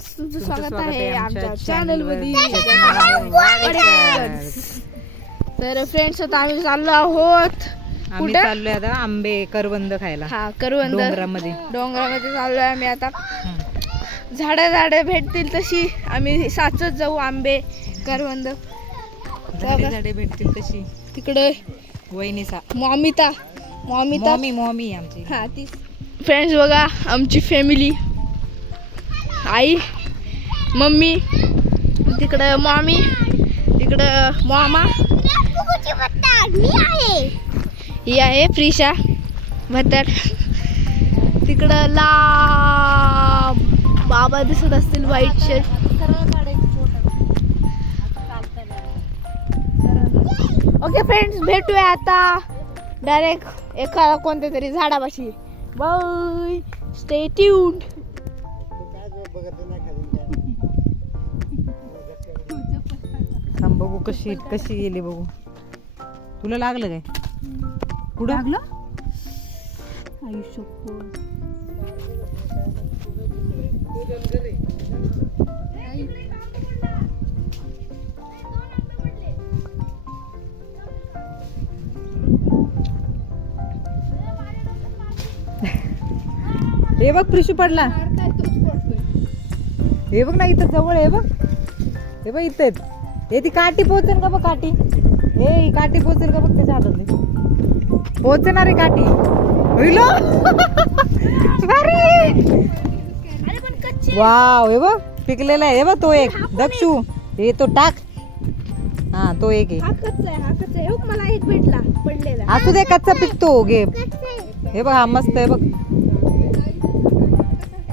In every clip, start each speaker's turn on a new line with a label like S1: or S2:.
S1: तुमचं स्वागत आहे आमच्या चॅनल. मध्ये. तर फ्रेंड्स आता आम्ही चाललो आहोत.
S2: आम्ही? चाललोय आता आंबे करवंद खायला.
S1: हा करवंद.
S2: डोंगरामध्ये.
S1: डोंगरामध्ये चाललोय आम्ही आता. झाडं झाडं भेटतील तशी. आम्ही साचत जाऊ आंबे करवंद.
S2: झाडे झाडे भेटतील तशी.
S1: तिकडे.
S2: वहिनीचा.
S1: मॉमिता. मॉमिता.
S2: मॉमी मॉमी आमची.
S1: हा ती. फ्रेंड्स बघा आमची फॅमिली आई मम्मी तिकडं मामी तिकडं मामा. ही आहे प्रिशा भतर तिकडं ला बाबा दिसत असतील व्हाईट शर्ट ओके फ्रेंड्स भेटूया आता. डायरेक्ट एका कोणत्या तरी झाडापाशी. बाय स्टे ट्यून्ड
S2: थांब बघू कशी कशी गेली बघू. तुला लागलं काय? कुठं? लागलं?
S1: आयुष्य
S2: हे बघ प्रिशू पडला. हे बघ ना इथं जवळ आहे बघ. हे बघ इथं. हे ती काठी पोहोचेल का बघ काठी? हे ही काठी पोहोचेल का बघ त्याच्या हातातली? पोहोचणार आहे काठी. होईल वाव हे बघ पिकलेला आहे. हे बघ तो एक. दक्षू हे तो टाक. हा तो एक आहे.
S1: हा हा हो, मला भेटला पडलेला.
S2: असू दे कच्चा पिकतो घे. हे बघ हा मस्त आहे बघ.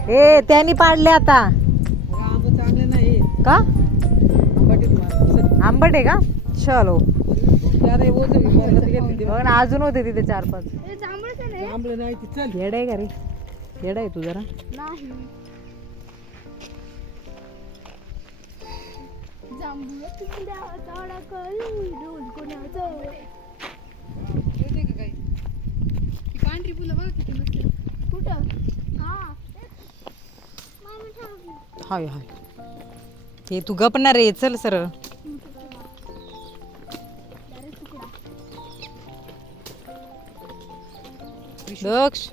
S2: ए त्यांनी पाडले आता. का? आंबट आहे का? चलो. बघ ना, अजून होते तिथे चार पाच.
S1: हे नाही
S2: येड आहे का रे? येड आहे तू जरा.
S1: पांढरी फुलं बघा किती मस्त कुठं
S2: हाय हाय. हे तू गपणार रे चल सर दक्ष.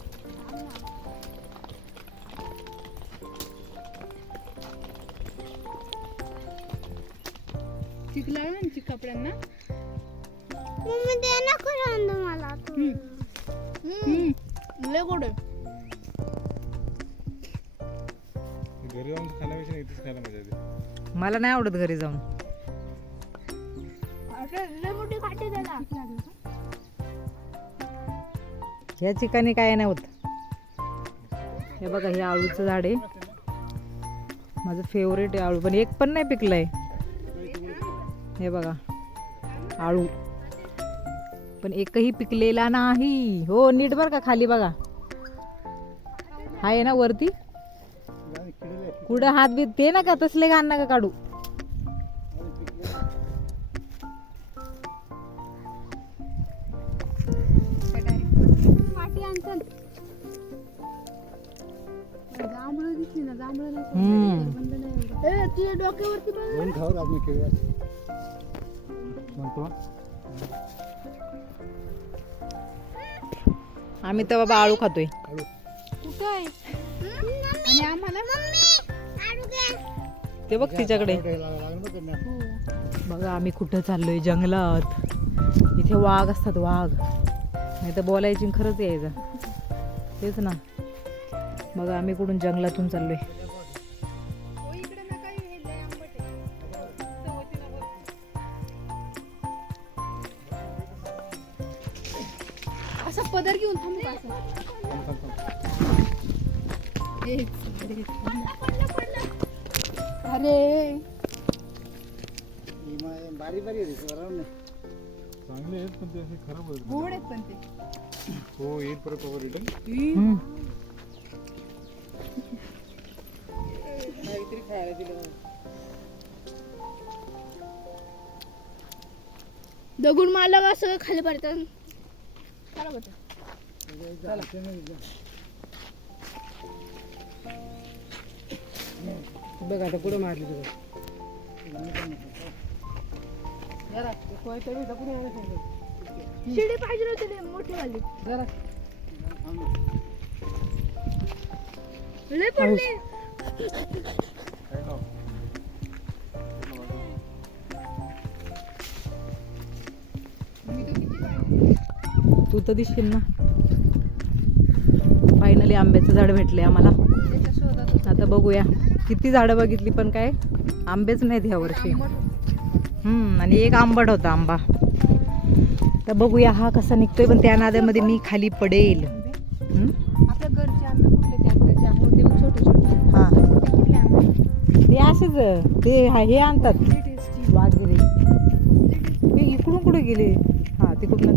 S1: ना चिक कपड्यांना?
S3: मम्मी दे ना करून मला
S1: लय गोड आहे.
S4: घरी जाऊन खाण्यापेक्षा इथेच खायला मजा येते.
S2: मला नाही आवडत घरी जाऊन. या ठिकाणी काय नाही होत. हे बघा हे आळूचं झाड आहे. माझं फेवरेट आहे आळू पण एक पण नाही पिकलंय. हे बघा आळू. पण एकही पिकलेला नाही. हो नीट बरं का खाली बघा. आहे ना वरती? कुठं हात बीत ते ना का तसले घाण नका काढू.
S4: आम्ही
S2: तर बाबा आळू खातोय.
S1: कुठं आहे? आणि आम्हाला?
S2: ते बघ तिच्याकडे.
S4: लागलं बघ
S2: आम्ही कुठं चाललोय जंगलात. इथे वाघ असतात वाघ. नाही तर बोलायची खरंच यायचं. तेच ना. बघा आम्ही कुठून जंगलातून चाललोय?
S1: असा पदर घेऊन थांबू अरे.
S4: बारी बारी आहे त्याची, बरोबर नाही चांगले आहेत पण ते असे खराब होत
S1: गोड आहेत पण ते.
S4: हो येईल परत रिटर्न
S2: हम्म.
S1: दगड मारलं का सगळं खाली पडतात. खराब होतं
S2: बघ आता कुठं मारली तुझं.
S1: शिडी पाहिजे होती रे मोठी वाली.
S2: जरा.
S1: लय पडले.
S2: तू तर दिसशील ना. फायनली आंब्याचं झाड भेटले आम्हाला. आता बघूया. किती झाडं बघितली पण काय? आंबेच नाहीत ह्या वर्षी. हम्म, आणि एक आंबट होता आंबा. तर बघूया हा कसा निघतोय पण त्या नाद्यामध्ये मी खाली पडेल. हा.
S3: ते
S2: असेच ते हा- हे आणतात. वाघिरे ते इकडून कुठे गेले? हा तिकडून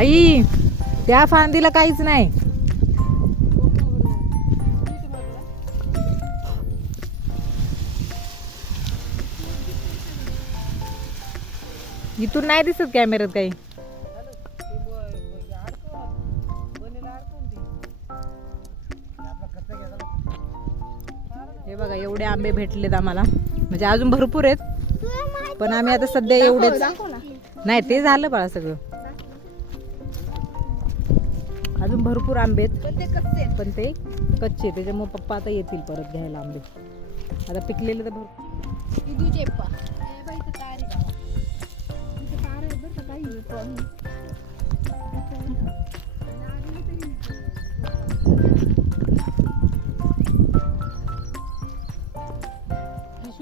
S2: आई त्या फांदीला काहीच नाही. इथून नाही दिसत कॅमेऱ्यात काही. हे बघा एवढे आंबे भेटलेत आम्हाला. म्हणजे अजून भरपूर आहेत. पण आम्ही आता सध्या एवढेच नाही ते झालं बाळा सगळं. अजून भरपूर आंबे आहेत. पण ते कच्चे त्याच्यामुळे पप्पा आता येतील परत घ्यायला आंबे. आता पिकलेले तर भरपूर.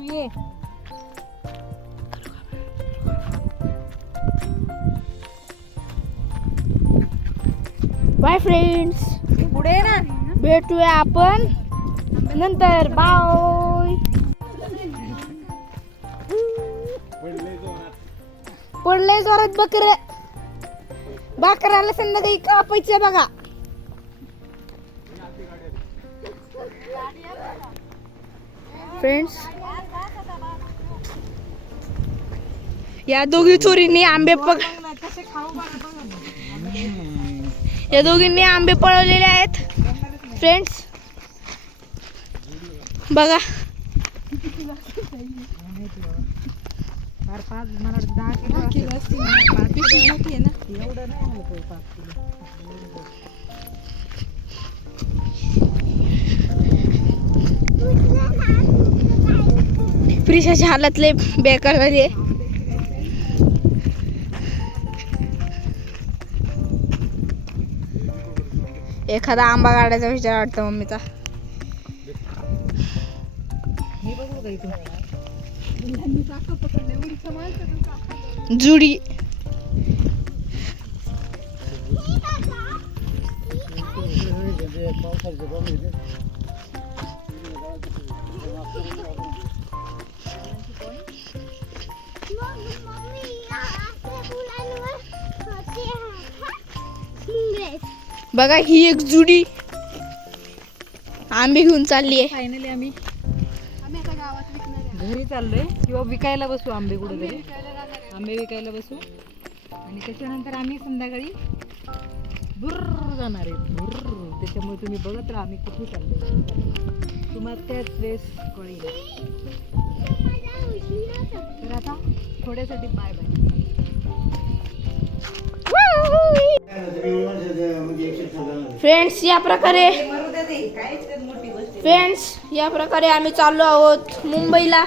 S2: ये.
S1: बाय फ्रेंड्स
S2: पुढे ना.
S1: भेटूया आपण. नंतर. बाय. पडले जोरात बकर. बाकराला संध्याकाळी कापायचं बघा. फ्रेंड्स या दोघी चोरींनी आंबे पक या दोघींनी आंबे पळवलेले आहेत. फ्रेंड्स बघा. प्रिशाच्या हालातले बेकार झाली. एखादा आंबा काढायचा विचार वाटतो मम्मीचा. जुडी. बघा ही एक जुडी आंबे घेऊन चालली आहे
S2: फायनली आम्ही घरी चाललोय. किंवा विकायला बसू आंबे कुठेतरी. आंबे विकायला बसू. आणि त्याच्यानंतर आम्ही संध्याकाळी बुर्र जाणार आहे. बुर्र. त्याच्यामुळे तुम्ही बघत राहा आम्ही कुठे चाललोय. तुम्हाला त्याच वेळेस कळेल. तर आता थोड्यासाठी बाय बाय
S1: फ्रेंड्स या प्रकारे फ्रेंड्स या प्रकारे आम्ही चाललो आहोत मुंबईला.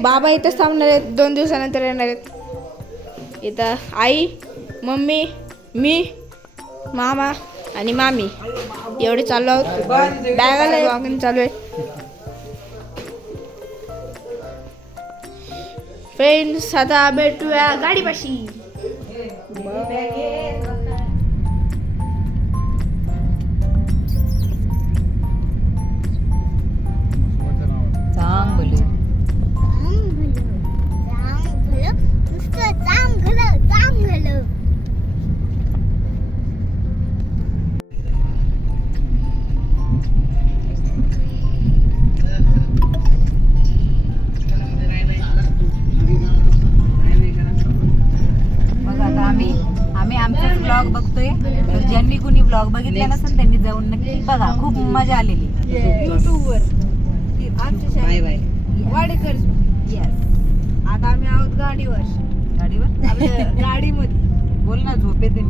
S1: बाबा इथंच थांबणार आहेत दोन दिवसानंतर येणार आहेत. इथं आई मम्मी मी मामा आणि मामी. एवढे चाललो आहोत. बॅगाला वागून चालू आहे. फ्रेंड्स आता भेटूया गाडीपाशी.
S2: ब्लॉग बघितला नसेल त्यांनी जाऊन नक्की बघा. खूप मजा आलेली. बाय बाय
S1: वाडेकर
S2: येस
S1: आता आम्ही आहोत गाडीवर.
S2: गाडीवर?
S1: गाडीमध्ये.
S2: बोल ना झोप येते मी.